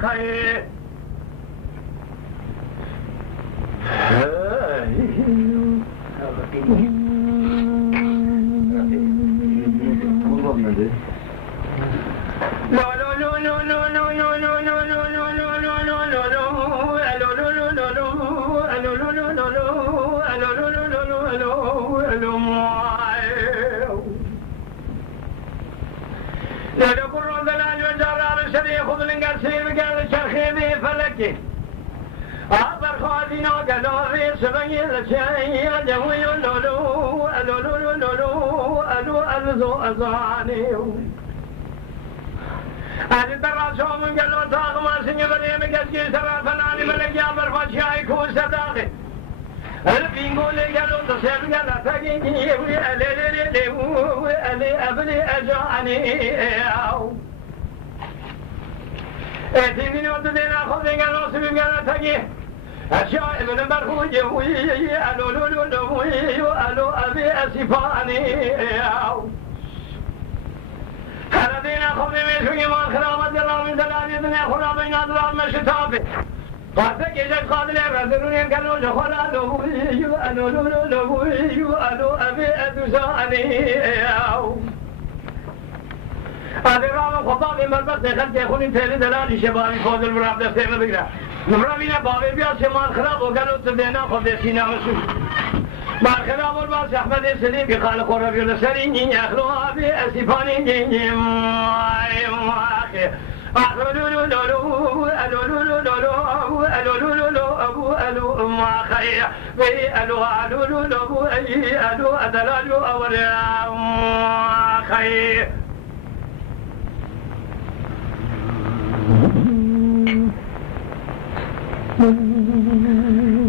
خير خادنا قلبي سبعي لشيء جوي لولو ألو لولو لولو ألو ألزو أزاني أنا دراسة من قالوا تاغ ما سنجي بدي مقصي سبع فناني ملك جابر فشاي كو صداقي البينغو لي قالوا تصير قالا تاقيني ألي لي لي ألي أبلي أجاني تيمين وددين أخذ قالوا سبب قالا تاقي أشياء ابن مرهوج ألو لولو لولو ألو أبي أسفاني الذين أخذ بيسوي ما خرامت الله من دلالتنا خرام بين أضرار مشتابه قاتك إذا قادل رسولون ينكروا لخلا ألو لولو لولو ألو أبي أدساني أدرام خطاب مربط خلق يخوني تهلي دلالي شبابي فوز المراب دفتين بقرأ نمرابينا بابي بيا سمان خراب وقالوا تبدينا خذ سينا مسؤول ما خراب والباس أحمد السليم بخالق وربي السرين يخلو أبي أسفاني آخر لولو لولو ألو لولو لولو ألو لولو لولو أبو ألو ما خير في ألو ألو لولو أي ألو أدلالو أولي ما خير